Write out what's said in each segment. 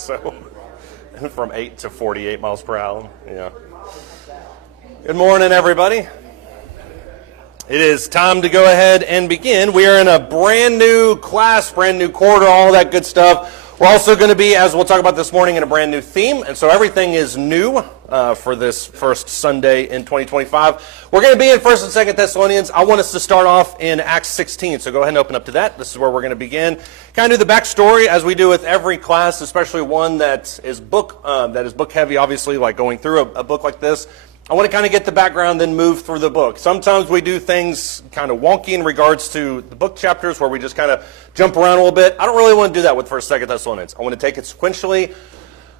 So from 8 to 48 miles per hour. Yeah. Good morning, everybody. It is time to go ahead and begin. We are in a brand new class, brand new quarter, all that good stuff. We're also going to be, as we'll talk about this morning, in a brand new theme. And so everything is new for this first Sunday in 2025. We're going to be in 1st and 2nd Thessalonians. I want us to start off in Acts 16. So go ahead and open up to that. This is where we're going to begin. Kind of do the backstory as we do with every class, especially one that is book heavy, obviously, like going through a book like this. I want to kind of get the background, then move through the book. Sometimes we do things kind of wonky in regards to the book chapters where we just kind of jump around a little bit. I don't really want to do that with 1st, 2nd Thessalonians. I want to take it sequentially.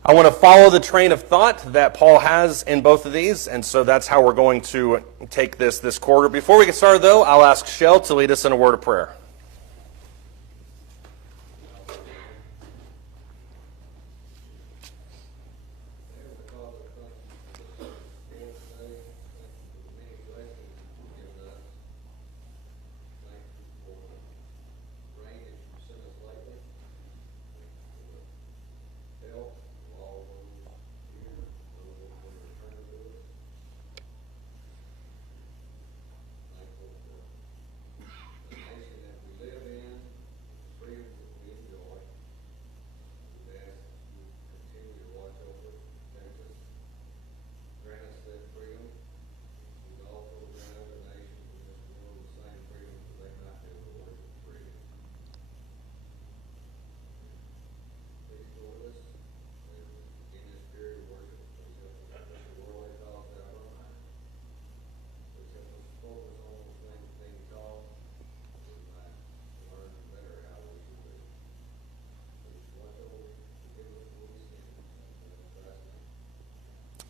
I want to follow the train of thought that Paul has in both of these, and so that's how we're going to take this quarter. Before we get started, though, I'll ask Shell to lead us in a word of prayer.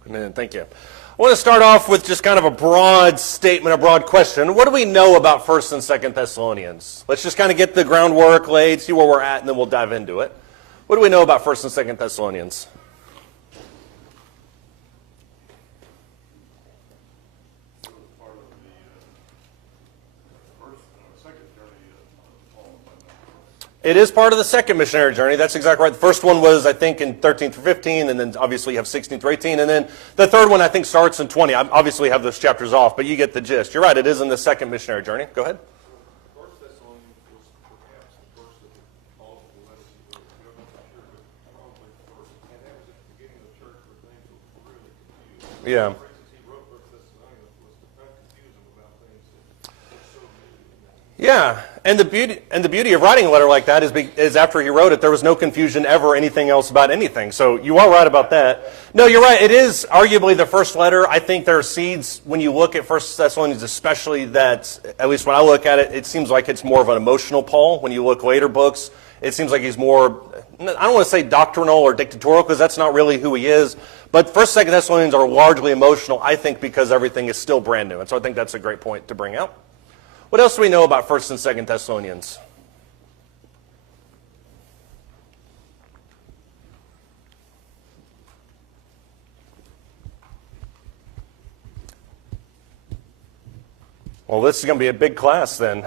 Amen. Thank you. I want to start off with just kind of a broad statement, a broad question. What do we know about 1st and 2nd Thessalonians? Let's just kind of get the groundwork laid, see where we're at, and then we'll dive into it. What do we know about 1st and 2nd Thessalonians? It is part of the second missionary journey. That's exactly right. The first one was, I think, in 13 through 15, and then obviously you have 16 through 18, and then the third one, I think, starts in 20. I obviously have those chapters off, but you get the gist. You're right. It is in the second missionary journey. Go ahead. Yeah. Yeah, and the beauty of writing a letter like that is after he wrote it, there was no confusion ever, anything else about anything. So you are right about that. No, you're right. It is arguably the first letter. I think there are seeds when you look at 1st Thessalonians, especially that, at least when I look at it, it seems like it's more of an emotional Paul. When you look later books, it seems like he's more, I don't want to say doctrinal or dictatorial, because that's not really who he is. But 1st, 2nd Thessalonians are largely emotional, I think, because everything is still brand new. And so I think that's a great point to bring out. What else do we know about 1st and 2nd Thessalonians? Well, this is going to be a big class then.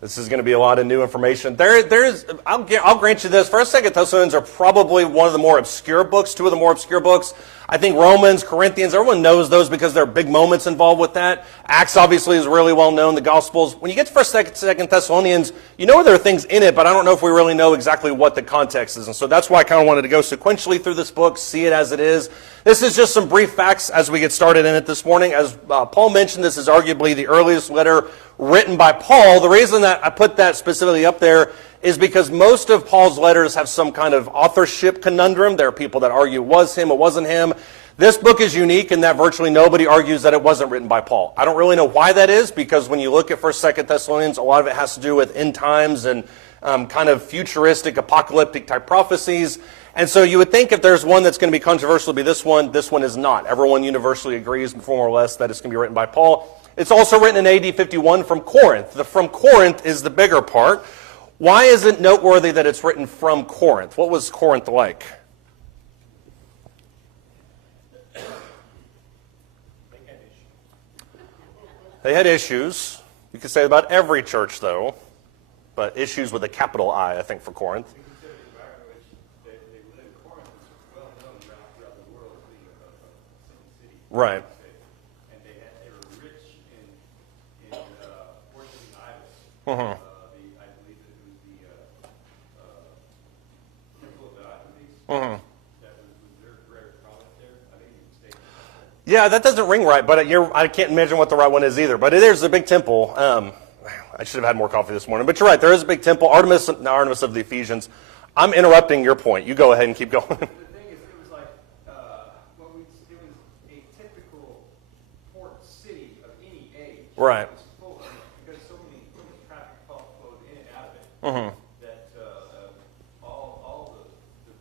This is going to be a lot of new information. I'll grant you this. 1st, 2nd Thessalonians are probably one of the more obscure books, two of the more obscure books. I think Romans, Corinthians, everyone knows those because there are big moments involved with that. Acts obviously is really well known, the Gospels. When you get to 1st, 2nd Thessalonians, you know there are things in it, but I don't know if we really know exactly what the context is. And so that's why I kind of wanted to go sequentially through this book, see it as it is. This is just some brief facts as we get started in it this morning. As Paul mentioned, this is arguably the earliest letter written by Paul. The reason that I put that specifically up there is because most of Paul's letters have some kind of authorship conundrum. There are people that argue it was him, it wasn't him. This book is unique in that virtually nobody argues that it wasn't written by Paul. I don't really know why that is, because when you look at 1st, 2nd Thessalonians, a lot of it has to do with end times and kind of futuristic, apocalyptic type prophecies. And so you would think if there's one that's going to be controversial, it'll be this one. This one is not. Everyone universally agrees, more or less, that it's going to be written by Paul. It's also written in AD 51 from Corinth. The from Corinth is the bigger part. Why is it noteworthy that it's written from Corinth? What was Corinth like? They had issues. You could say about every church, though, but issues with a capital I think, for Corinth. Right. And they were rich in worshiping idols. Mm-hmm. I believe that it was the temple of the Artemis. Mm-hmm. That was their greater prominent there. I may be mistaken. Yeah, that doesn't ring right, but I can't imagine what the right one is either. But it is a big temple. I should have had more coffee this morning. But you're right, there is a big temple. Artemis of the Ephesians. I'm interrupting your point. You go ahead and keep going. The thing is, it was like, it was a typical port city of any age. Right. It was full, because so much traffic flowed in and out of it, Mm-hmm. that all the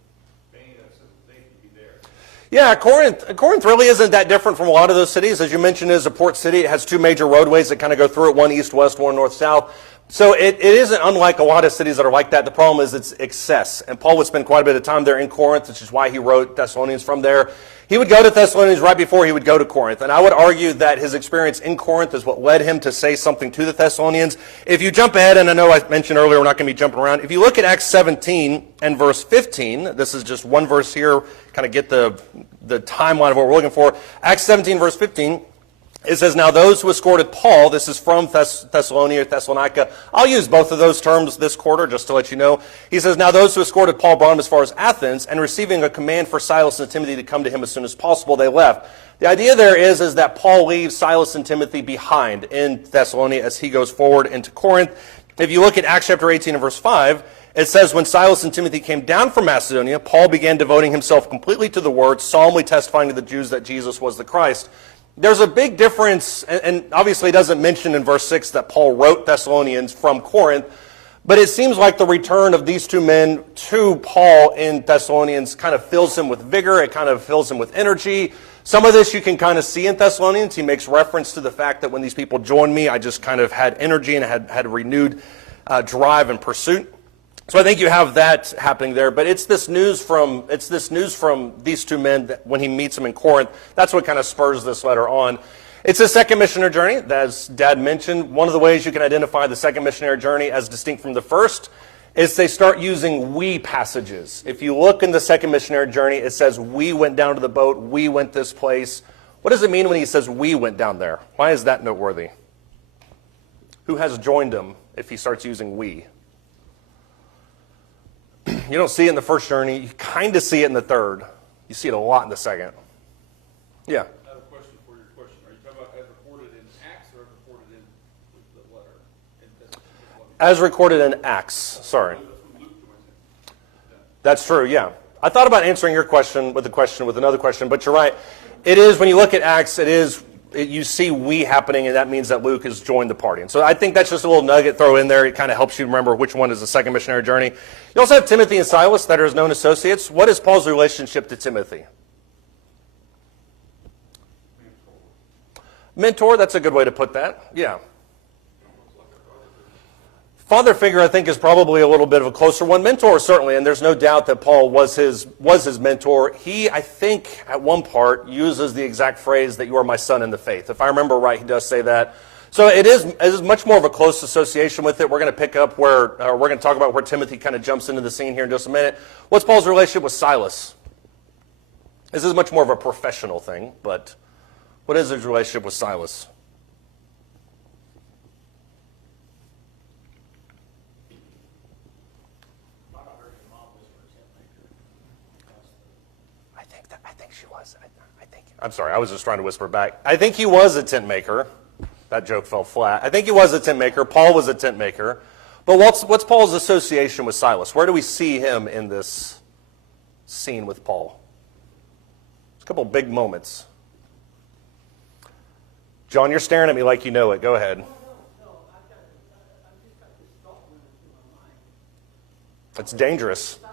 vein of civilization would be there. Yeah, Corinth really isn't that different from a lot of those cities. As you mentioned, it is a port city. It has two major roadways that kind of go through it, one east-west, one north-south. So it isn't unlike a lot of cities that are like that. The problem is it's excess. And Paul would spend quite a bit of time there in Corinth, which is why he wrote Thessalonians from there. He would go to Thessalonians right before he would go to Corinth. And I would argue that his experience in Corinth is what led him to say something to the Thessalonians. If you jump ahead, and I know I mentioned earlier we're not going to be jumping around. If you look at Acts 17 and verse 15, this is just one verse here, kind of get the timeline of what we're looking for. Acts 17 verse 15. It says, now those who escorted Paul, this is from Thessalonica. I'll use both of those terms this quarter, just to let you know. He says, now those who escorted Paul brought him as far as Athens, and receiving a command for Silas and Timothy to come to him as soon as possible, they left. The idea there is that Paul leaves Silas and Timothy behind in Thessalonica as he goes forward into Corinth. If you look at Acts chapter 18 and verse 5, it says, when Silas and Timothy came down from Macedonia, Paul began devoting himself completely to the word, solemnly testifying to the Jews that Jesus was the Christ. There's a big difference, and obviously it doesn't mention in verse 6 that Paul wrote Thessalonians from Corinth, but it seems like the return of these two men to Paul in Thessalonians kind of fills him with vigor, it kind of fills him with energy. Some of this you can kind of see in Thessalonians. He makes reference to the fact that when these people joined me, I just kind of had energy and had renewed drive and pursuit. So I think you have that happening there, but it's this news from these two men that when he meets them in Corinth. That's what kind of spurs this letter on. It's a second missionary journey, as Dad mentioned. One of the ways you can identify the second missionary journey as distinct from the first is they start using we passages. If you look in the second missionary journey, it says we went down to the boat, we went this place. What does it mean when he says we went down there? Why is that noteworthy? Who has joined him if he starts using we? You don't see it in the first journey. You kind of see it in the third. You see it a lot in the second. Yeah. I have a question for your question. Are you talking about as recorded in Acts or as recorded in the letter? As recorded in Acts. Sorry. That's true, yeah. I thought about answering your question with another question, but you're right. It is, when you look at Acts, you see we happening, and that means that Luke has joined the party. And so I think that's just a little nugget throw in there. It kind of helps you remember which one is the second missionary journey. You also have Timothy and Silas that are his known associates. What is Paul's relationship to Timothy? Mentor, that's a good way to put that. Yeah. Father figure, I think, is probably a little bit of a closer one. Mentor, certainly, and there's no doubt that Paul was his mentor. He, I think, at one part, uses the exact phrase that you are my son in the faith. If I remember right, he does say that. So it is much more of a close association with it. We're going to pick up we're going to talk about where Timothy kind of jumps into the scene here in just a minute. What's Paul's relationship with Silas? This is much more of a professional thing, but what is his relationship with Silas? I'm sorry, I was just trying to whisper back. I think he was a tent maker. That joke fell flat. I think he was a tent maker. Paul was a tent maker. But what's Paul's association with Silas? Where do we see him in this scene with Paul? There's a couple big moments. John, you're staring at me like you know it. Go ahead. No, I've just got this thought running through my mind. It's dangerous. Was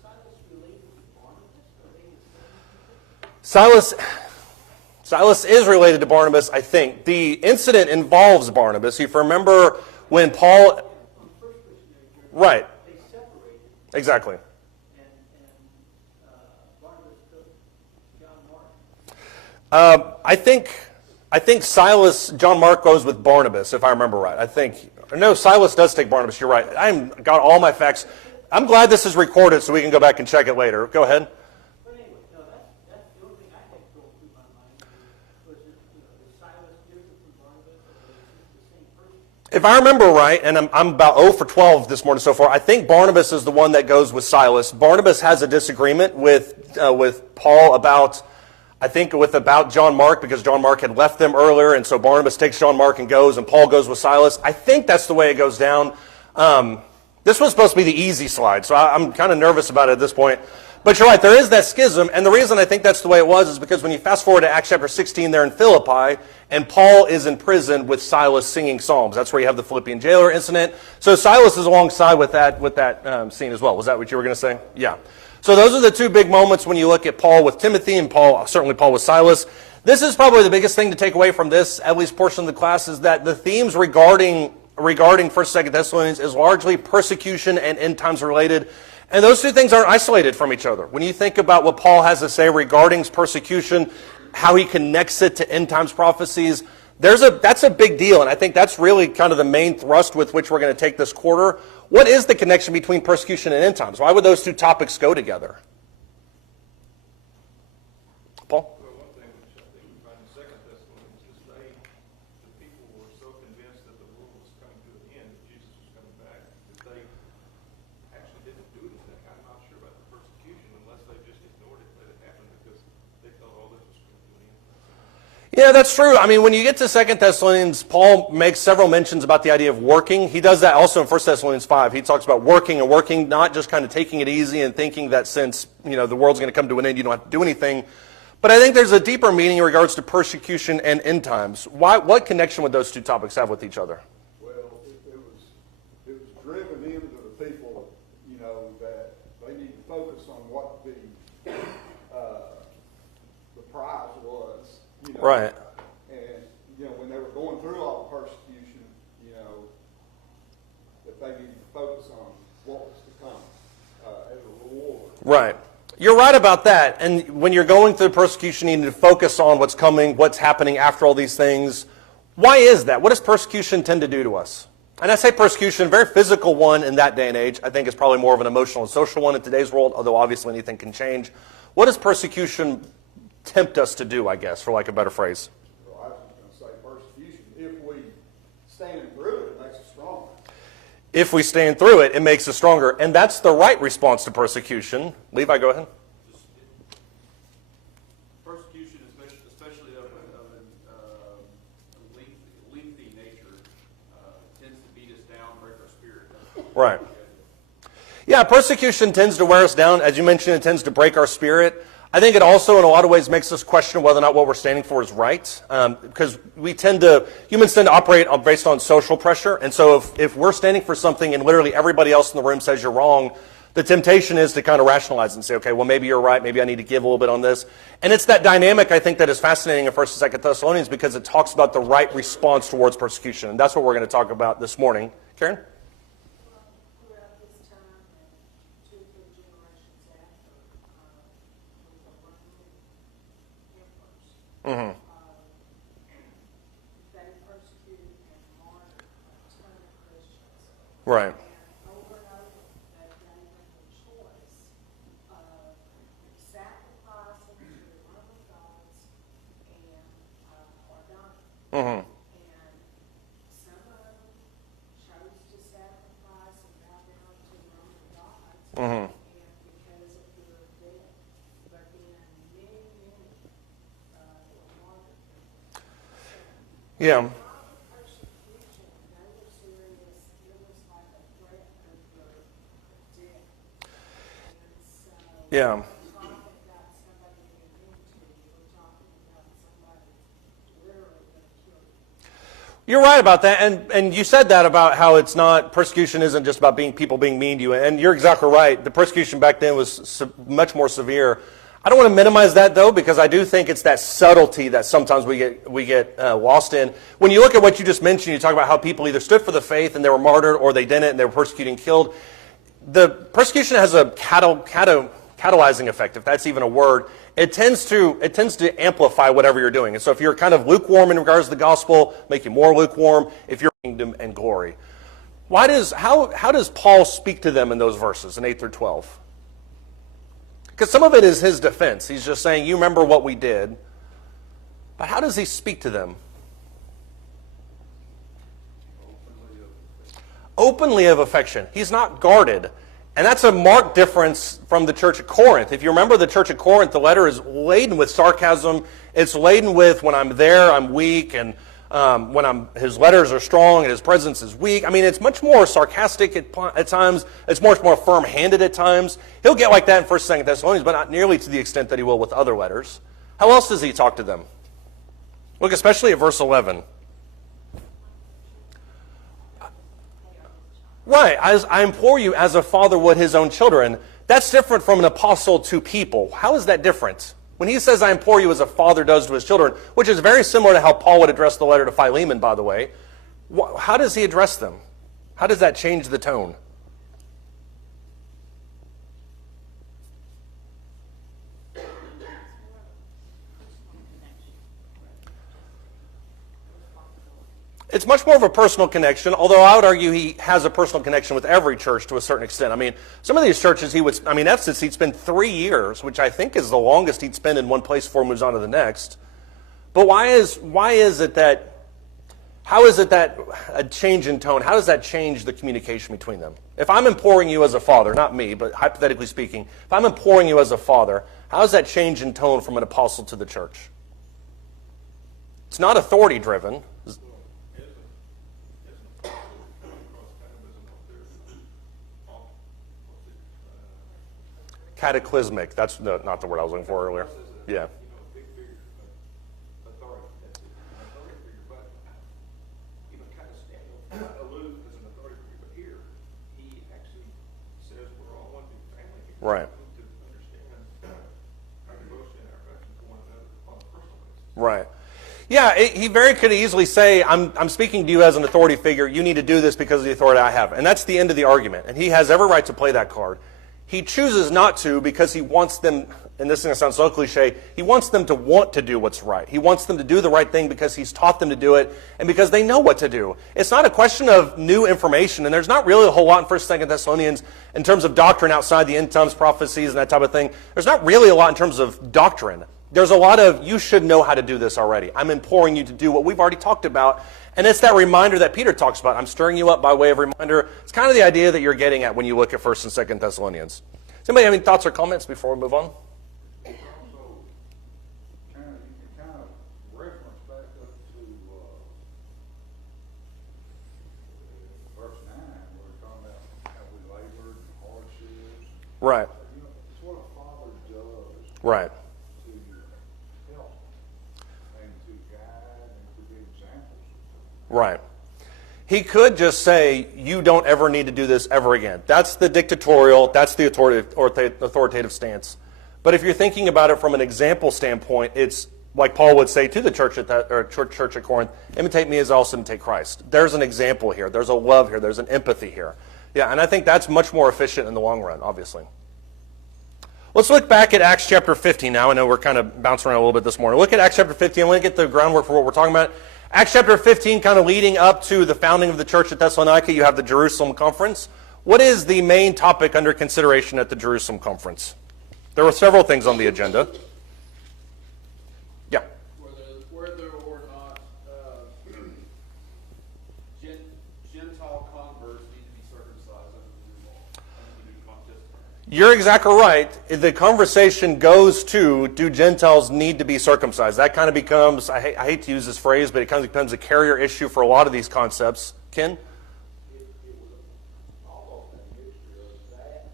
Silas related to Barnabas? Are they the same people? Silas is related to Barnabas, I think. The incident involves Barnabas. If you remember when Paul... On the first missionary journey, Right. they separated, Exactly. and Barnabas took John Mark. I think Silas, John Mark goes with Barnabas, if I remember right. No, Silas does take Barnabas. You're right. I've got all my facts. I'm glad this is recorded so we can go back and check it later. Go ahead. But anyway, no, that's the only thing I had going through my If I remember right, and I'm about 0 for 12 this morning so far, I think Barnabas is the one that goes with Silas. Barnabas has a disagreement with Paul about John Mark, because John Mark had left them earlier, and so Barnabas takes John Mark and goes, and Paul goes with Silas. I think that's the way it goes down. This was supposed to be the easy slide, so I'm kind of nervous about it at this point. But you're right, there is that schism, and the reason I think that's the way it was is because when you fast forward to Acts chapter 16 there in Philippi, and Paul is in prison with Silas singing psalms. That's where you have the Philippian jailer incident. So Silas is alongside with that scene as well. Was that what you were going to say? Yeah. So those are the two big moments when you look at Paul with Timothy and certainly Paul with Silas. This is probably the biggest thing to take away from this, at least portion of the class, is that the themes regarding 1st, 2nd Thessalonians is largely persecution and end times related. And those two things aren't isolated from each other. When you think about what Paul has to say regarding persecution, how he connects it to end times prophecies, that's a big deal. And I think that's really kind of the main thrust with which we're going to take this quarter. What is the connection between persecution and end times? Why would those two topics go together? Paul? Well, one thing which I think we find in 2nd Thessalonians is the people were so convinced that the world was coming to an end, that Jesus was coming back, that they actually didn't do anything. I'm not sure about the persecution unless they just ignored it, let it happen, because they thought all this was coming to an end. Yeah, that's true. I mean, when you get to 2 Thessalonians, Paul makes several mentions about the idea of working. He does that also in 1 Thessalonians 5. He talks about working and working, not just kind of taking it easy and thinking that since, the world's going to come to an end, you don't have to do anything. But I think there's a deeper meaning in regards to persecution and end times. What connection would those two topics have with each other? Well, it was driven into the people, that they need to focus on what the prize was, Right. And, when they were going through all the persecution, that they needed to focus on what was to come as a reward. Right. You're right about that. And when you're going through persecution, you need to focus on what's coming, what's happening after all these things. Why is that? What does persecution tend to do to us? And I say persecution, a very physical one in that day and age. I think it's probably more of an emotional and social one in today's world, although obviously anything can change. What does persecution tempt us to do, I guess, for lack of a better phrase? Well, I was just going to say persecution, if we stand through it, it makes us stronger. If we stand through it, it makes us stronger. And that's the right response to persecution. Levi, go ahead. Persecution, especially of a lengthy nature, tends to beat us down, break our spirit. Right. Yeah, persecution tends to wear us down. As you mentioned, it tends to break our spirit. I think it also, in a lot of ways, makes us question whether or not what we're standing for is right. Because humans tend to operate based on social pressure. And so if we're standing for something and literally everybody else in the room says you're wrong, the temptation is to kind of rationalize and say, okay, well, maybe you're right. Maybe I need to give a little bit on this. And it's that dynamic, I think, that is fascinating in 1st and 2nd Thessalonians, because it talks about the right response towards persecution. And that's what we're going to talk about this morning. Karen? Throughout this time and 2 or 3 generations after, the Roman emperors, they persecuted and martyred a ton of Christians. Right. And over and over, they gave them the choice of sacrificing to the Roman gods and or dying. Mm-hmm. And some of them chose to sacrifice and bow down to Roman gods, Mm-hmm. and because of fear of death. But then many were martyred. Yeah. Persecution, they were serious. It was like a threat of death. And so, Yeah. we're talking about somebody being into you. We're talking about somebody literally going to kill you. You're right about that, and you said that about how it's not, persecution isn't just about people being mean to you, and you're exactly right. The persecution back then was much more severe. I don't want to minimize that, though, because I do think it's that subtlety that sometimes we get lost in. When you look at what you just mentioned, you talk about how people either stood for the faith and they were martyred, or they didn't and they were persecuted and killed. The persecution has a catalyzing effect, if that's even a word. It tends to amplify whatever you're doing. And so if you're kind of lukewarm in regards to the gospel, make you more lukewarm. If you're kingdom and glory, how does Paul speak to them in those verses in 8 through 12? Because some of it is his defense. He's just saying, you remember what we did. But how does he speak to them? Openly openly of affection. He's not guarded. And that's a marked difference from the church at Corinth. If you remember the church at Corinth, the letter is laden with sarcasm. It's laden with, when I'm there, I'm weak, and his letters are strong and his presence is weak. I mean, it's much more sarcastic at times. It's much more firm-handed at times. He'll get like that in 1st and 2nd Thessalonians, but not nearly to the extent that he will with other letters. How else does he talk to them? Look especially at verse 11. Right, as I implore you as a father would his own children. That's different from an apostle to people. How is that different? When he says, I implore you as a father does to his children, which is very similar to how Paul would address the letter to Philemon, by the way, how does he address them? How does that change the tone? It's much more of a personal connection, although I would argue he has a personal connection with every church to a certain extent. I mean, some of these churches Ephesus, he'd spend 3 years, which I think is the longest he'd spend in one place before he moves on to the next. But how is it that a change in tone, how does that change the communication between them? If I'm imploring you as a father, not me, but hypothetically speaking, if I'm imploring you as a father, how does that change in tone from an apostle to the church? It's not authority-driven. Cataclysmic. That's not the word I was looking for earlier. Yeah. Big figure, authority, but even kind of stand aloof as an authority figure. But here, he actually says we're all one big family here. Right. To understand our devotion and our affection for one another on a personal basis. Right. Yeah, he very could easily say, I'm speaking to you as an authority figure. You need to do this because of the authority I have. And that's the end of the argument. And he has every right to play that card. He chooses not to because he wants them, and this is going to sound so cliche, he wants them to want to do what's right. He wants them to do the right thing because he's taught them to do it and because they know what to do. It's not a question of new information, and there's not really a whole lot in 1st and 2nd Thessalonians in terms of doctrine outside the end times prophecies and that type of thing. There's not really a lot in terms of doctrine. There's a lot of, you should know how to do this already. I'm imploring you to do what we've already talked about. And it's that reminder that Peter talks about. I'm stirring you up by way of reminder. It's kind of the idea that you're getting at when you look at 1st and 2nd Thessalonians. Does anybody have any thoughts or comments before we move on? Also, you can kind of reference back up to verse 9, where we're talking about how we labored and hardships. Right. You know, it's what a father does Right. to help and to guide and to be examples. Right. He could just say, you don't ever need to do this ever again. That's the dictatorial, that's the authoritative stance. But if you're thinking about it from an example standpoint, it's like Paul would say to the church at Corinth, imitate me as I also imitate Christ. There's an example here. There's a love here. There's an empathy here. Yeah, and I think that's much more efficient in the long run, obviously. Let's look back at Acts chapter 15 now. I know we're kind of bouncing around a little bit this morning. Look at Acts chapter 15. I want to get the groundwork for what we're talking about. Acts chapter 15, kind of leading up to the founding of the church at Thessalonica, you have the Jerusalem conference. What is the main topic under consideration at the Jerusalem conference? There were several things on the agenda. Yeah. Whether or not Gentile converts need to be circumcised under the new law. You're exactly right. The conversation goes to, do Gentiles need to be circumcised? That kind of becomes, I hate to use this phrase, but it kind of becomes a carrier issue for a lot of these concepts. Ken? It was almost a mixture of that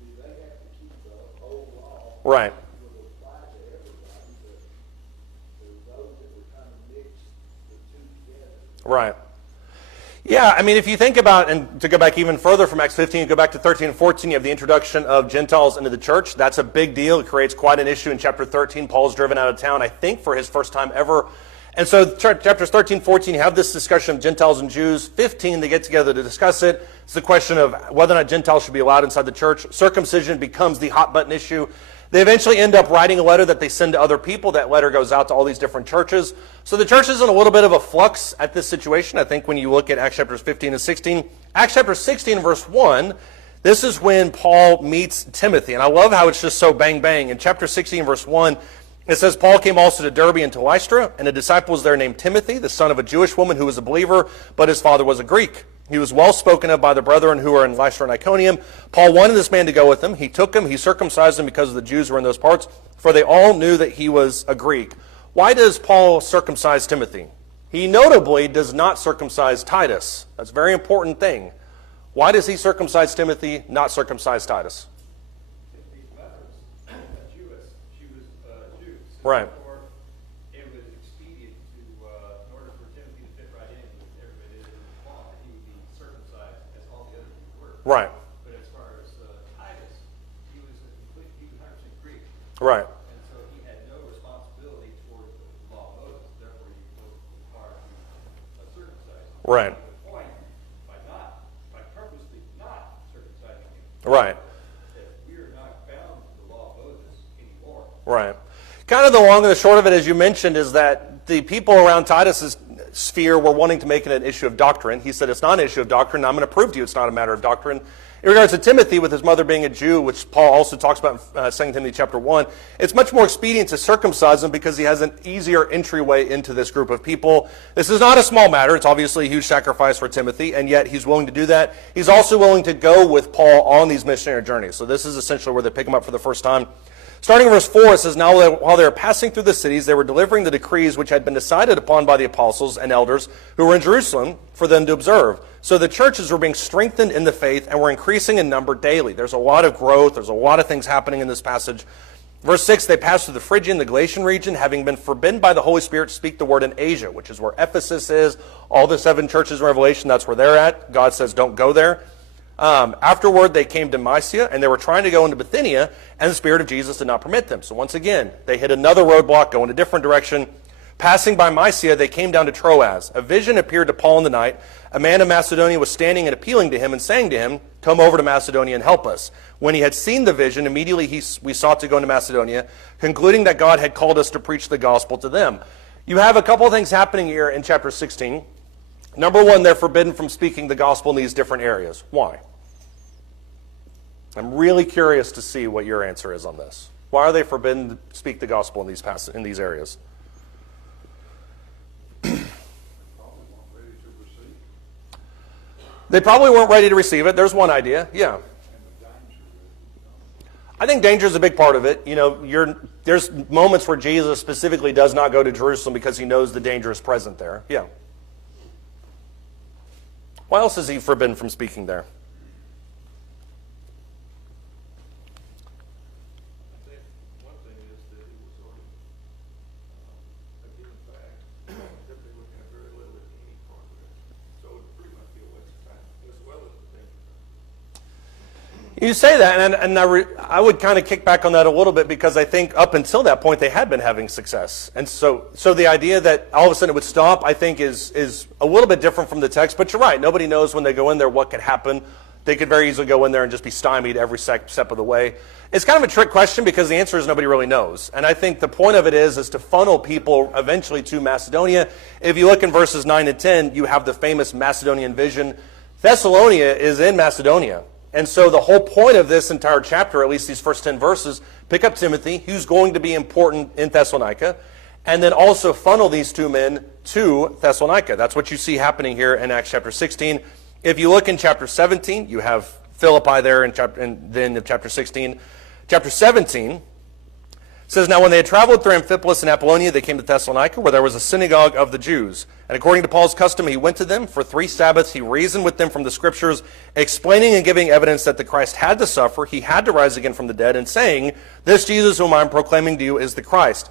and do they have to keep the old law? Right. It would apply to everybody, but there's those that would kind of mix the two together. Right. Yeah, I mean, if you think about, and to go back even further from Acts 15, go back to 13 and 14, you have the introduction of Gentiles into the church. That's a big deal. It creates quite an issue in chapter 13. Paul's driven out of town, I think, for his first time ever. And so chapters 13, 14, you have this discussion of Gentiles and Jews. 15, they get together to discuss it. It's the question of whether or not Gentiles should be allowed inside the church. Circumcision becomes the hot button issue. They eventually end up writing a letter that they send to other people. That letter goes out to all these different churches. So the church is in a little bit of a flux at this situation. I think when you look at Acts chapters 15 and 16. Acts chapter 16, verse 1, this is when Paul meets Timothy. And I love how it's just so bang, bang. In chapter 16, verse 1, it says, Paul came also to Derbe and to Lystra, and a disciple was there named Timothy, the son of a Jewish woman who was a believer, but his father was a Greek. He was well spoken of by the brethren who were in Lystra and Iconium. Paul wanted this man to go with him. He took him. He circumcised him because the Jews were in those parts, for they all knew that he was a Greek. Why does Paul circumcise Timothy? He notably does not circumcise Titus. That's a very important thing. Why does he circumcise Timothy, not circumcise Titus? His mother was a Jewess. She was Jew. So Right. therefore, it was expedient to, in order for Timothy to fit right in with everybody that was involved, that he would be circumcised as all the other Jews were. Right. But as far as Titus, he was 100% Greek. Right. And so he had no responsibility toward the law of Moses. Therefore, he was required to circumcise him. Right. The point, by purposely not circumcising him, Right. that we are not bound to the law of Moses anymore. Right. Kind of the long and the short of it, as you mentioned, is that the people around Titus's sphere were wanting to make it an issue of doctrine. He said, it's not an issue of doctrine. I'm going to prove to you it's not a matter of doctrine. In regards to Timothy, with his mother being a Jew, which Paul also talks about in 2 Timothy chapter 1, it's much more expedient to circumcise him because he has an easier entryway into this group of people. This is not a small matter. It's obviously a huge sacrifice for Timothy, and yet he's willing to do that. He's also willing to go with Paul on these missionary journeys. So this is essentially where they pick him up for the first time. Starting in verse 4, it says, Now while they were passing through the cities, they were delivering the decrees which had been decided upon by the apostles and elders who were in Jerusalem for them to observe. So the churches were being strengthened in the faith and were increasing in number daily. There's a lot of growth. There's a lot of things happening in this passage. Verse 6, they passed through the Phrygian, the Galatian region, having been forbidden by the Holy Spirit to speak the word in Asia, which is where Ephesus is. All the 7 churches in Revelation, that's where they're at. God says, don't go there. Afterward, they came to Mysia, and they were trying to go into Bithynia, and the Spirit of Jesus did not permit them. So once again, they hit another roadblock, go in a different direction. Passing by Mysia, they came down to Troas. A vision appeared to Paul in the night. A man of Macedonia was standing and appealing to him and saying to him, Come over to Macedonia and help us. When he had seen the vision, immediately we sought to go into Macedonia, concluding that God had called us to preach the gospel to them. You have a couple of things happening here in chapter 16. Number one, they're forbidden from speaking the gospel in these different areas. Why? I'm really curious to see what your answer is on this. Why are they forbidden to speak the gospel in these areas? They probably weren't ready to receive it. There's one idea. Yeah. I think danger is a big part of it. You know, there's moments where Jesus specifically does not go to Jerusalem because he knows the danger is present there. Yeah. Why else is he forbidden from speaking there? I think one thing is that it was already a given fact that they were going to very little if any progress. So it would pretty much be a waste of time, as well as the danger. You say that, and I would kind of kick back on that a little bit because I think up until that point they had been having success. And so the idea that all of a sudden it would stop, I think, is a little bit different from the text. But you're right. Nobody knows when they go in there what could happen. They could very easily go in there and just be stymied every step of the way. It's kind of a trick question because the answer is nobody really knows. And I think the point of it is to funnel people eventually to Macedonia. If you look in verses 9 and 10, you have the famous Macedonian vision. Thessalonica is in Macedonia. And so the whole point of this entire chapter, at least these first 10 verses, pick up Timothy, who's going to be important in Thessalonica, and then also funnel these 2 men to Thessalonica. That's what you see happening here in Acts chapter 16. If you look in chapter 17, you have Philippi there in then in chapter 16. Chapter 17 says, Now when they had traveled through Amphipolis and Apollonia, they came to Thessalonica, where there was a synagogue of the Jews. And according to Paul's custom, he went to them. For 3 Sabbaths he reasoned with them from the Scriptures, explaining and giving evidence that the Christ had to suffer, he had to rise again from the dead, and saying, This Jesus whom I am proclaiming to you is the Christ.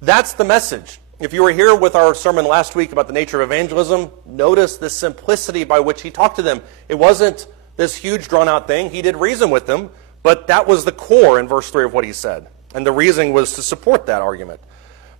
That's the message. If you were here with our sermon last week about the nature of evangelism, notice the simplicity by which he talked to them. It wasn't this huge drawn-out thing. He did reason with them, but that was the core in verse 3 of what he said. And the reasoning was to support that argument.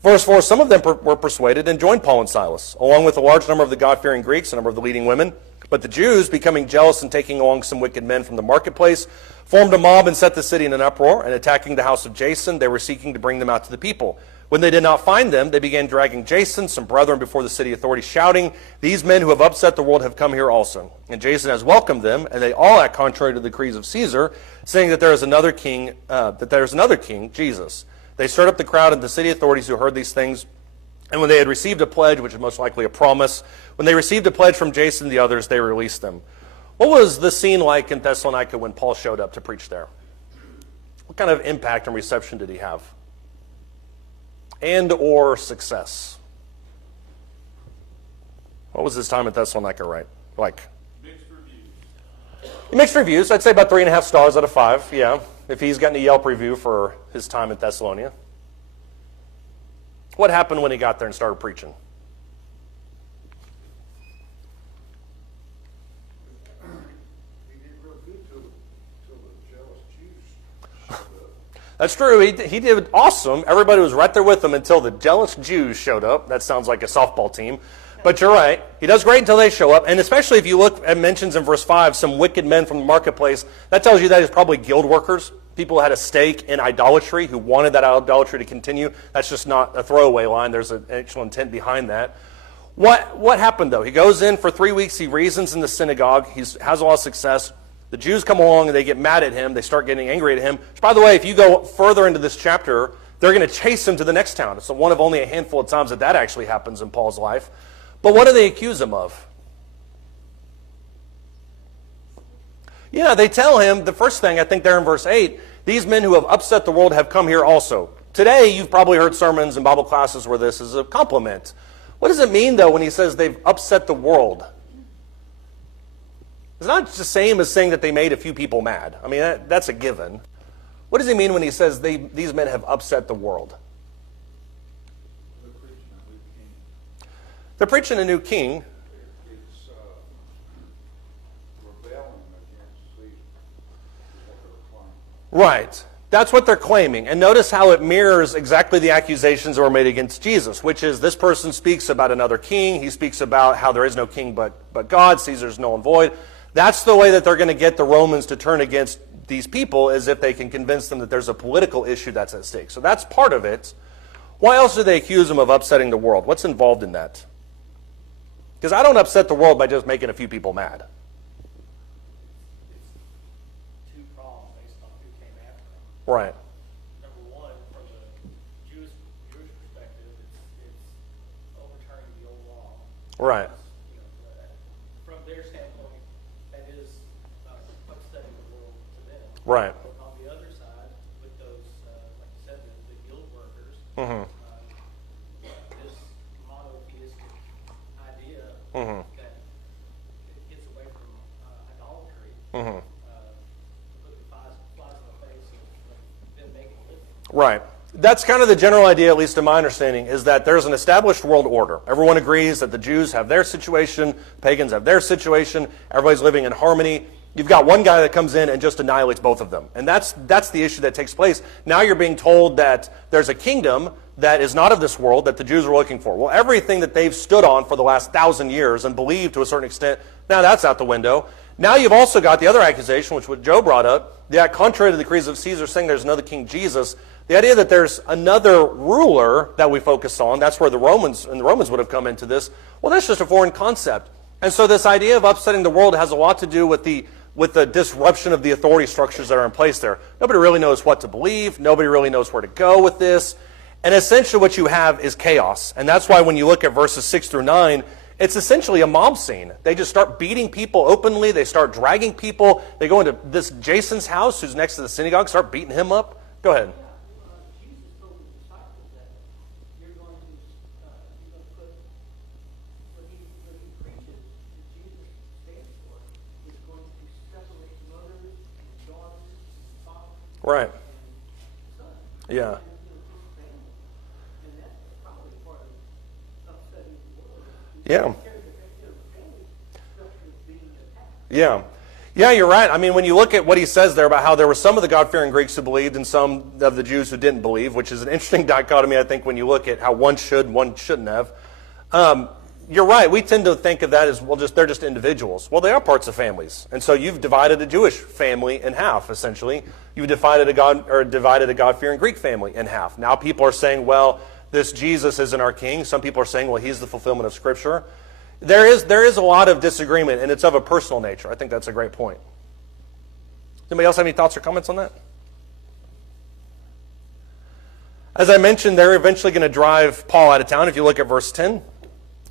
Verse 4, some of them were persuaded and joined Paul and Silas, along with a large number of the God-fearing Greeks, a number of the leading women. But the Jews, becoming jealous and taking along some wicked men from the marketplace, formed a mob and set the city in an uproar, and attacking the house of Jason, they were seeking to bring them out to the people. When they did not find them, they began dragging Jason, some brethren, before the city authorities, shouting, These men who have upset the world have come here also. And Jason has welcomed them, and they all act contrary to the decrees of Caesar, saying that there is another king, Jesus. They stirred up the crowd and the city authorities who heard these things, And when they had received a pledge, which is most likely a promise, when they received a pledge from Jason and the others, they released them. What was the scene like in Thessalonica when Paul showed up to preach there? What kind of impact and reception did he have? And or success? What was his time in Thessalonica like? Mixed reviews. Mixed reviews. I'd say about 3.5 stars out of 5, yeah. If he's gotten a Yelp review for his time in Thessalonica. What happened when he got there and started preaching? He did real good till the jealous Jews showed up. That's true. He did awesome. Everybody was right there with him until the jealous Jews showed up. That sounds like a softball team. But you're right. He does great until they show up. And especially if you look at mentions in verse 5, some wicked men from the marketplace, that tells you that is probably guild workers, people who had a stake in idolatry, who wanted that idolatry to continue. That's just not a throwaway line. There's an actual intent behind that. What happened, though? He goes in for 3 weeks. He reasons in the synagogue. He has a lot of success. The Jews come along and they get mad at him. They start getting angry at him. Which, by the way, if you go further into this chapter, they're going to chase him to the next town. It's one of only a handful of times that actually happens in Paul's life. But what do they accuse him of? Yeah, they tell him, the first thing, I think there in verse 8, these men who have upset the world have come here also. Today, you've probably heard sermons and Bible classes where this is a compliment. What does it mean, though, when he says they've upset the world? It's not just the same as saying that they made a few people mad. I mean, that's a given. What does he mean when he says these men have upset the world? They're preaching a new king. It's rebelling against Caesar, is what they're claiming. Right. That's what they're claiming. And notice how it mirrors exactly the accusations that were made against Jesus, which is this person speaks about another king. He speaks about how there is no king but God. Caesar's null and void. That's the way that they're going to get the Romans to turn against these people, is if they can convince them that there's a political issue that's at stake. So that's part of it. Why else do they accuse them of upsetting the world? What's involved in that? Because I don't upset the world by just making a few people mad. It's two problems based on who came after him. Right. Number one, from the Jewish perspective, it's overturning the old law. Right. You know, from their standpoint, that is upsetting the world to them. Right. On the other side, with those, like you said, the guild workers, Mm-hmm. this monotheistic idea Mm-hmm. that gets away from idolatry, Mm-hmm. completely flies in the face of them making a living. Right. That's kind of the general idea, at least in my understanding, is that there's an established world order. Everyone agrees that the Jews have their situation, pagans have their situation, everybody's living in harmony. You've got one guy that comes in and just annihilates both of them. And that's the issue that takes place. Now you're being told that there's a kingdom that is not of this world that the Jews were looking for. Well, everything that they've stood on for the last 1,000 years and believed to a certain extent, now that's out the window. Now you've also got the other accusation, which what Joe brought up, that contrary to the decrees of Caesar, saying there's another King Jesus, the idea that there's another ruler that we focus on, that's where the Romans would have come into this. Well, that's just a foreign concept. And so this idea of upsetting the world has a lot to do with the disruption of the authority structures that are in place there. Nobody really knows what to believe. Nobody really knows where to go with this. And essentially what you have is chaos. And that's why when you look at verses 6 through 9, it's essentially a mob scene. They just start beating people openly. They start dragging people. They go into this Jason's house, who's next to the synagogue, start beating him up. Go ahead. Jesus told the disciples that you're going to put what he preaches, that Jesus stands for, is going to separate mothers and daughters and fathers Right. and sons. Yeah. And that's probably part of upsetting the world. Yeah. Family structure is being attacked. Yeah. Yeah, you're right. I mean, when you look at what he says there about how there were some of the God-fearing Greeks who believed and some of the Jews who didn't believe, which is an interesting dichotomy, I think, when you look at how one should, one shouldn't have. You're right. We tend to think of that as, well, they're just individuals. Well, they are parts of families. And so you've divided a Jewish family in half, essentially. You've divided a God-fearing Greek family in half. Now people are saying, well, this Jesus isn't our king. Some people are saying, well, he's the fulfillment of Scripture. There is a lot of disagreement, and it's of a personal nature. I think that's a great point. Does anybody else have any thoughts or comments on that? As I mentioned, they're eventually going to drive Paul out of town. If you look at verse 10,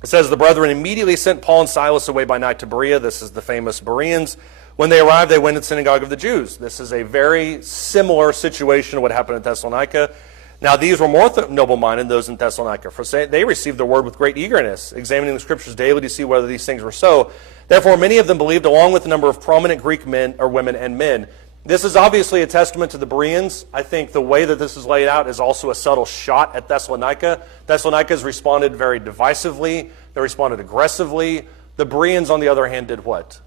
it says, the brethren immediately sent Paul and Silas away by night to Berea. This is the famous Bereans. When they arrived, they went to the synagogue of the Jews. This is a very similar situation to what happened in Thessalonica. Now, these were more noble-minded than those in Thessalonica, for they received the word with great eagerness, examining the scriptures daily to see whether these things were so. Therefore, many of them believed, along with a number of prominent Greek men or women and men. This is obviously a testament to the Bereans. I think the way that this is laid out is also a subtle shot at Thessalonica. Thessalonica has responded very divisively. They responded aggressively. The Bereans, on the other hand, did what?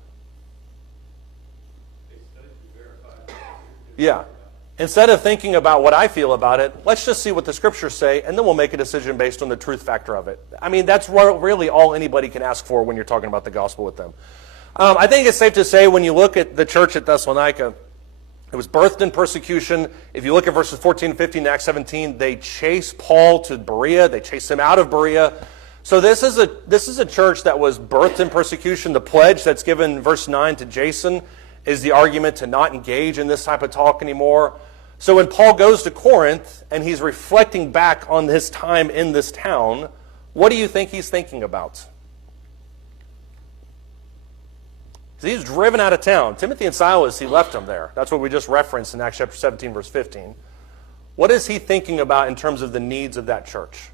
Yeah. Instead of thinking about what I feel about it, let's just see what the scriptures say, and then we'll make a decision based on the truth factor of it. I mean, that's really all anybody can ask for when you're talking about the gospel with them. I think it's safe to say when you look at the church at Thessalonica, it was birthed in persecution. If you look at verses 14 and 15 in Acts 17, they chase Paul to Berea. They chase him out of Berea. So this is a church that was birthed in persecution. The pledge that's given in verse 9 to Jason is the argument to not engage in this type of talk anymore. So when Paul goes to Corinth and he's reflecting back on his time in this town, what do you think he's thinking about? He's driven out of town. Timothy and Silas, he left them there. That's what we just referenced in Acts chapter 17, verse 15. What is he thinking about in terms of the needs of that church?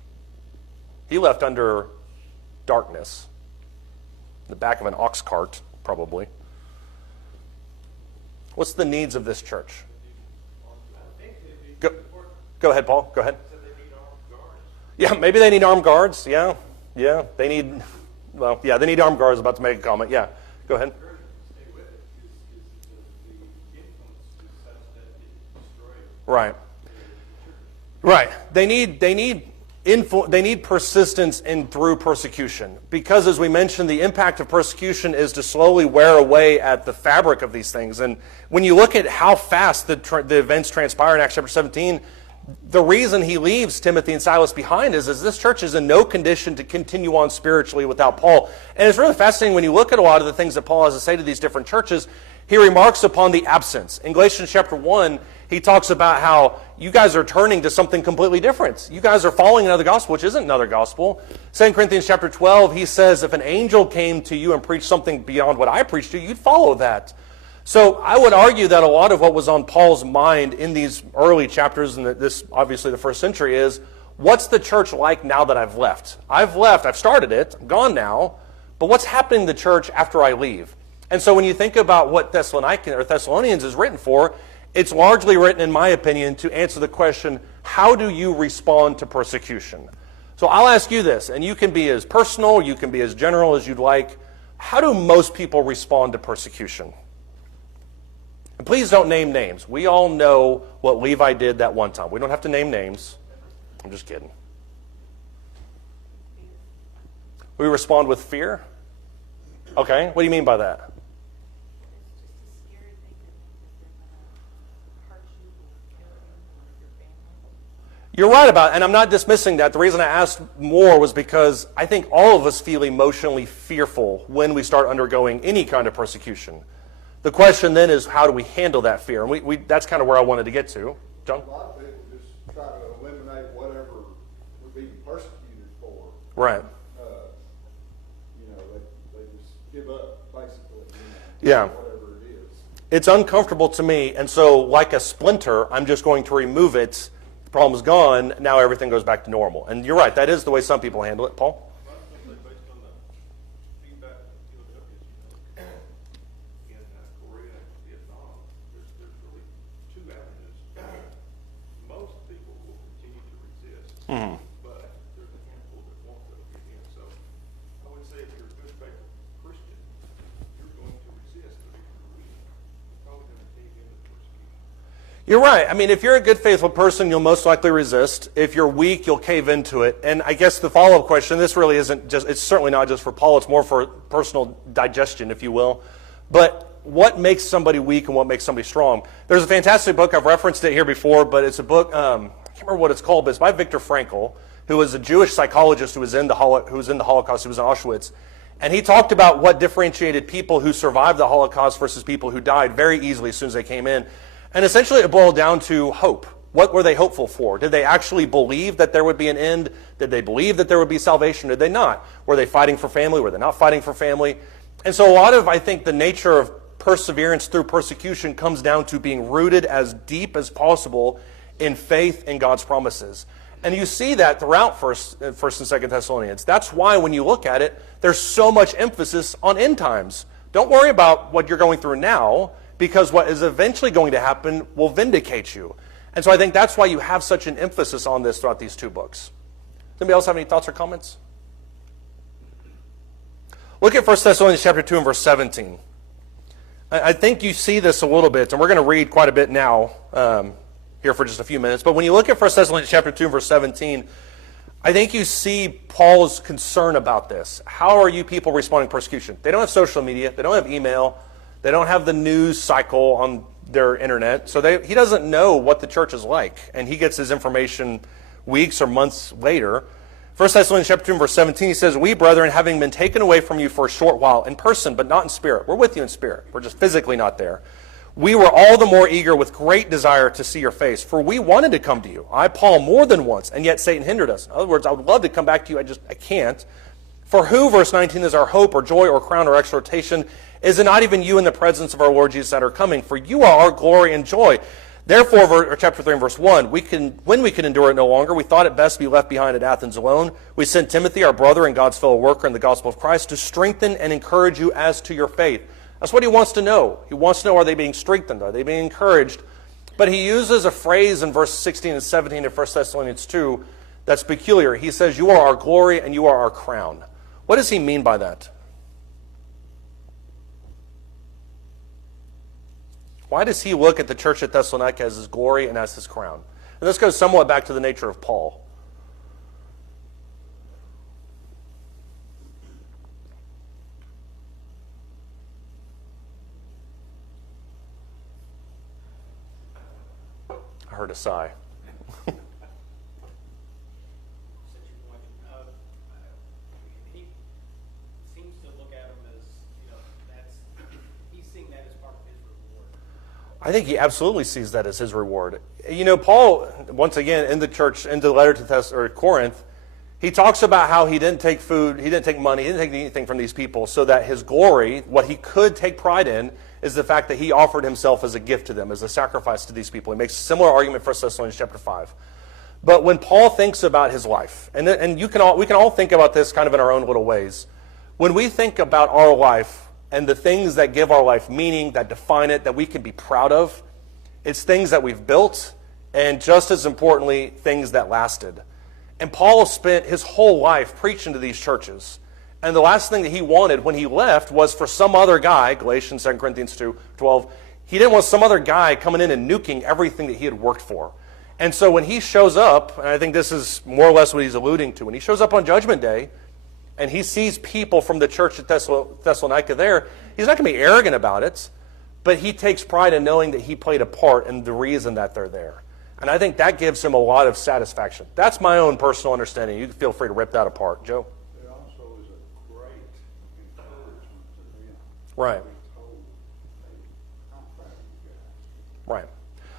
He left under darkness. In the back of an ox cart, probably. What's the needs of this church? Go ahead, Paul. Go ahead. Yeah, maybe they need armed guards. Yeah. They need armed guards. About to make a comment. Yeah, go ahead. Right. They need persistence in through persecution, because as we mentioned, the impact of persecution is to slowly wear away at the fabric of these things. And when you look at how fast the events transpire in Acts chapter 17, the reason he leaves Timothy and Silas behind is this church is in no condition to continue on spiritually without Paul. And it's really fascinating when you look at a lot of the things that Paul has to say to these different churches. He remarks upon the absence. In Galatians chapter 1, he talks about how you guys are turning to something completely different. You guys are following another gospel, which isn't another gospel. 2 Corinthians chapter 12, he says, if an angel came to you and preached something beyond what I preached to you, you'd follow that. So I would argue that a lot of what was on Paul's mind in these early chapters, and this obviously the first century, is what's the church like now that I've left? I've started it, I'm gone now, but what's happening to the church after I leave? And so when you think about what Thessalonians is written for, it's largely written, in my opinion, to answer the question, how do you respond to persecution? So I'll ask you this, and you can be as personal, you can be as general as you'd like. How do most people respond to persecution? And please don't name names. We all know what Levi did that one time. We don't have to name names. I'm just kidding. We respond with fear? Okay, what do you mean by that? You're right about it, and I'm not dismissing that. The reason I asked more was because I think all of us feel emotionally fearful when we start undergoing any kind of persecution. The question then is, how do we handle that fear? And that's kind of where I wanted to get to. John? A lot of people just try to eliminate whatever we're being persecuted for. Right. They just give up, basically. Yeah. Whatever it is. It's uncomfortable to me, and so like a splinter, I'm just going to remove it. The problem's gone. Now everything goes back to normal. And you're right. That is the way some people handle it. Paul? Based on the feedback in Korea and Vietnam, there's really two avenues. Most people will continue to resist, but there's a handful that won't go again. So I would say if you're a good faithful Christian, you're going to resist, but if you're weak, you're probably going to cave into the persecution. You're right. I mean, if you're a good, faithful person, you'll most likely resist. If you're weak, you'll cave into it. And I guess the follow-up question, this really isn't just, it's certainly not just for Paul, it's more for personal digestion, if you will. But what makes somebody weak and what makes somebody strong? There's a fantastic book, I've referenced it here before, but it's a book, I can't remember what it's called, but it's by Viktor Frankl, who was a Jewish psychologist who was in the Holocaust, who was in Auschwitz. And he talked about what differentiated people who survived the Holocaust versus people who died very easily as soon as they came in. And essentially it boiled down to hope. What were they hopeful for? Did they actually believe that there would be an end? Did they believe that there would be salvation? Did they not? Were they fighting for family? Were they not fighting for family? And so a lot of, I think, the nature of perseverance through persecution comes down to being rooted as deep as possible in faith in God's promises. And you see that throughout First and Second Thessalonians. That's why when you look at it, there's so much emphasis on end times. Don't worry about what you're going through now, because what is eventually going to happen will vindicate you. And so I think that's why you have such an emphasis on this throughout these two books. Does anybody else have any thoughts or comments? Look at 1 Thessalonians chapter 2 and verse 17. I think you see this a little bit, and we're going to read quite a bit now here for just a few minutes. But when you look at 1 Thessalonians chapter 2 and verse 17, I think you see Paul's concern about this. How are you people responding to persecution? They don't have social media. They don't have email. They don't have the news cycle on their internet. So he doesn't know what the church is like. And he gets his information weeks or months later. 1 Thessalonians chapter 2 and verse 17, he says, "We, brethren, having been taken away from you for a short while, in person, but not in spirit." We're with you in spirit. We're just physically not there. "We were all the more eager with great desire to see your face, for we wanted to come to you. I, Paul, more than once, and yet Satan hindered us." In other words, I would love to come back to you, I can't. "For who," verse 19, "is our hope or joy or crown or exhortation? Is it not even you in the presence of our Lord Jesus that are coming? For you are our glory and joy." Therefore, chapter 3 and verse 1, when we could endure it no longer, we thought it best to be left behind at Athens alone. We sent Timothy, our brother and God's fellow worker in the gospel of Christ, to strengthen and encourage you as to your faith. That's what he wants to know. He wants to know, are they being strengthened? Are they being encouraged? But he uses a phrase in verse 16 and 17 of 1 Thessalonians 2 that's peculiar. He says, "You are our glory and you are our crown." What does he mean by that? Why does he look at the church at Thessalonica as his glory and as his crown? And this goes somewhat back to the nature of Paul. I heard a sigh. He seems to look at him as, he's seeing that as part of his reward. I think he absolutely sees that as his reward. Paul, once again, in the church, in the letter to Corinth, he talks about how he didn't take food, he didn't take money, he didn't take anything from these people, so that his glory, what he could take pride in, is the fact that he offered himself as a gift to them, as a sacrifice to these people. He makes a similar argument in 1 Thessalonians chapter 5. But when Paul thinks about his life, and we can all think about this kind of in our own little ways. When we think about our life and the things that give our life meaning, that define it, that we can be proud of, it's things that we've built, and just as importantly, things that lasted. And Paul spent his whole life preaching to these churches. And the last thing that he wanted when he left was for some other guy, Galatians 2 Corinthians 2:12, he didn't want some other guy coming in and nuking everything that he had worked for. And so when he shows up, and I think this is more or less what he's alluding to, when he shows up on Judgment Day, and he sees people from the church at Thessalonica there, he's not going to be arrogant about it, but he takes pride in knowing that he played a part in the reason that they're there. And I think that gives him a lot of satisfaction. That's my own personal understanding. You can feel free to rip that apart. Joe? It also is a great encouragement to them. Right. Be told, "Hey, I'm proud of you guys." Right.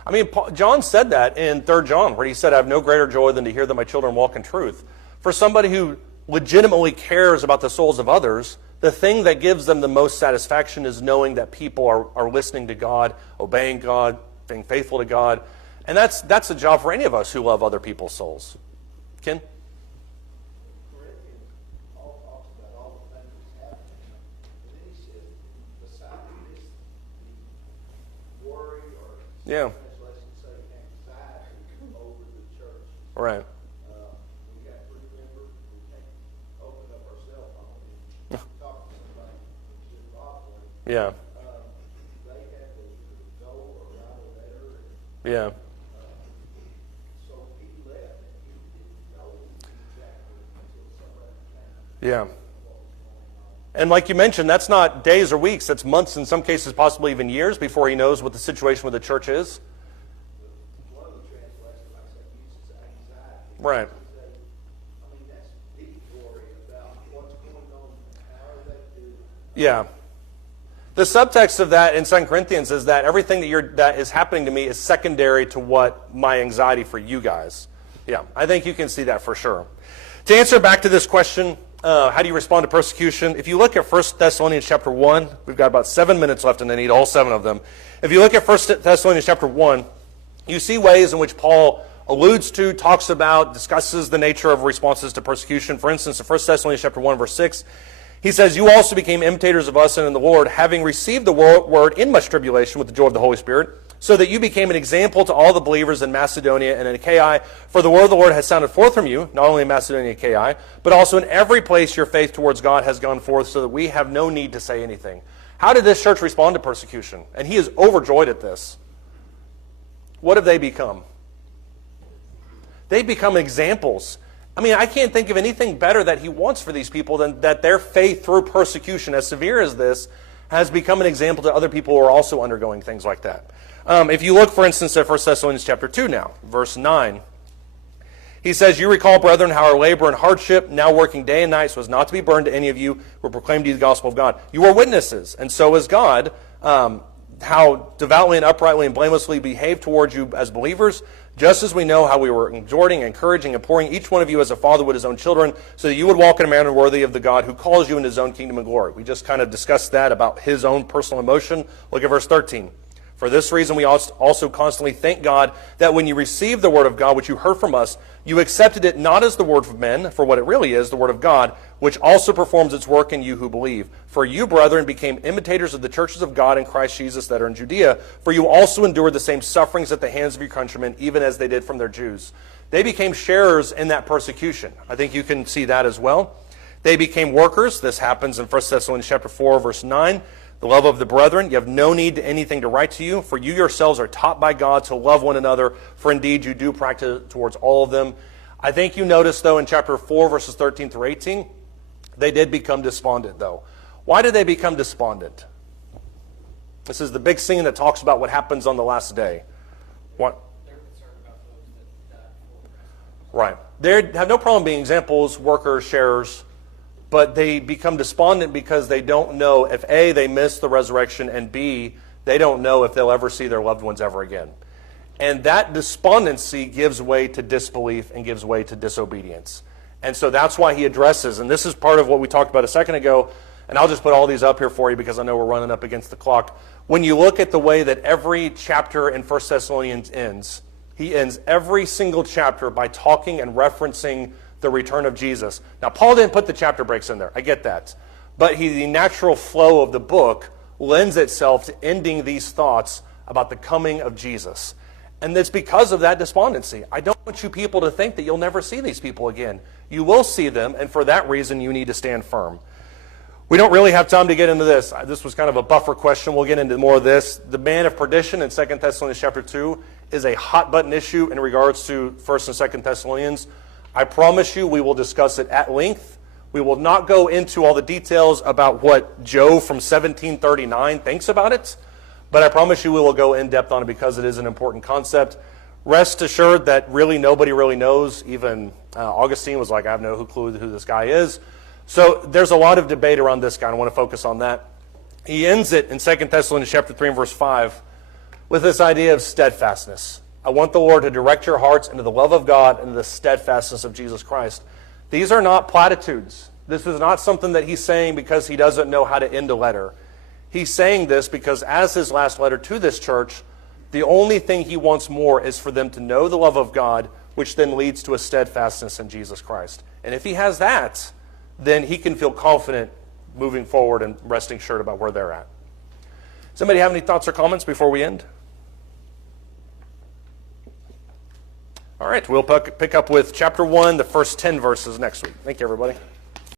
I mean, John said that in 3 John, where he said, "I have no greater joy than to hear that my children walk in truth." For somebody who legitimately cares about the souls of others, the thing that gives them the most satisfaction is knowing that people are listening to God, obeying God, being faithful to God. And that's a job for any of us who love other people's souls. Ken? Corinthians, Paul talks about all the things that's happening, and then he says, beside this, the worry or Yeah. translation say anxiety over the church. Right. We got 3 members, we can't open up our cell phone and talk to somebody who's involved with it. Yeah. They had to go or write a letter, and Yeah. so he left, and he didn't know exactly until somebody came. Yeah. And like you mentioned, that's not days or weeks, that's months, in some cases possibly even years before he knows what the situation with the church is. One of the translations, like I said, uses anxiety. Right. I mean, that's deep worry about what's going on, how are they doing? Yeah. The subtext of that in 2 Corinthians is that everything that is happening to me is secondary to what my anxiety for you guys. Yeah, I think you can see that for sure. To answer back to this question, how do you respond to persecution? If you look at 1 Thessalonians chapter 1, we've got about 7 minutes left and I need all 7 of them. If you look at 1 Thessalonians chapter 1, you see ways in which Paul alludes to, talks about, discusses the nature of responses to persecution. For instance, in 1 Thessalonians chapter 1, verse 6, he says, "You also became imitators of us and in the Lord, having received the word in much tribulation with the joy of the Holy Spirit, so that you became an example to all the believers in Macedonia and in Achaia. For the word of the Lord has sounded forth from you, not only in Macedonia and Achaia, but also in every place your faith towards God has gone forth, so that we have no need to say anything." How did this church respond to persecution? And he is overjoyed at this. What have they become? They become examples. I mean, I can't think of anything better that he wants for these people than that their faith through persecution, as severe as this, has become an example to other people who are also undergoing things like that. If you look, for instance, at 1 Thessalonians chapter 2 now, verse 9, he says, "You recall, brethren, how our labor and hardship, now working day and night, so as not to be burned to any of you, were proclaimed to you the gospel of God. You are witnesses, and so is God, how devoutly and uprightly and blamelessly behaved towards you as believers, just as we know how we were exhorting, encouraging, and pouring each one of you as a father would his own children, so that you would walk in a manner worthy of the God who calls you into his own kingdom and glory." We just kind of discussed that about his own personal emotion. Look at verse 13. "For this reason we also constantly thank God that when you received the word of God, which you heard from us, you accepted it not as the word of men, for what it really is, the word of God, which also performs its work in you who believe. For you, brethren, became imitators of the churches of God in Christ Jesus that are in Judea, for you also endured the same sufferings at the hands of your countrymen, even as they did from their Jews." They became sharers in that persecution. I think you can see that as well. They became workers. This happens in 1 Thessalonians chapter 4, verse 9. "The love of the brethren, you have no need to anything to write to you, for you yourselves are taught by God to love one another, for indeed you do practice towards all of them." I think you notice, though, in chapter 4, verses 13 through 18, they did become despondent, though. Why did they become despondent? This is the big scene that talks about what happens on the last day. What? They're concerned about those that died before Christ. Right. They have no problem being examples, workers, sharers, but they become despondent because they don't know if A, they miss the resurrection, and B, they don't know if they'll ever see their loved ones ever again. And that despondency gives way to disbelief and gives way to disobedience. And so that's why he addresses, and this is part of what we talked about a second ago, and I'll just put all these up here for you because I know we're running up against the clock. When you look at the way that every chapter in 1 Thessalonians ends, he ends every single chapter by talking and referencing the return of Jesus. Now, Paul didn't put the chapter breaks in there. I get that. But the natural flow of the book lends itself to ending these thoughts about the coming of Jesus. And it's because of that despondency. I don't want you people to think that you'll never see these people again. You will see them, and for that reason, you need to stand firm. We don't really have time to get into this. This was kind of a buffer question. We'll get into more of this. The man of perdition in 2 Thessalonians chapter 2 is a hot-button issue in regards to 1 and 2 Thessalonians. I promise you we will discuss it at length. We will not go into all the details about what Joe from 1739 thinks about it, but I promise you we will go in depth on it because it is an important concept. Rest assured that really nobody really knows. Even Augustine was like, I have no clue who this guy is. So there's a lot of debate around this guy, and I want to focus on that. He ends it in 2 Thessalonians chapter 3 and verse 5 with this idea of steadfastness. I want the Lord to direct your hearts into the love of God and the steadfastness of Jesus Christ. These are not platitudes. This is not something that he's saying because he doesn't know how to end a letter. He's saying this because as his last letter to this church, the only thing he wants more is for them to know the love of God, which then leads to a steadfastness in Jesus Christ. And if he has that, then he can feel confident moving forward and resting assured about where they're at. Somebody have any thoughts or comments before we end? All right, we'll pick up with chapter 1, the first 10 verses next week. Thank you, everybody.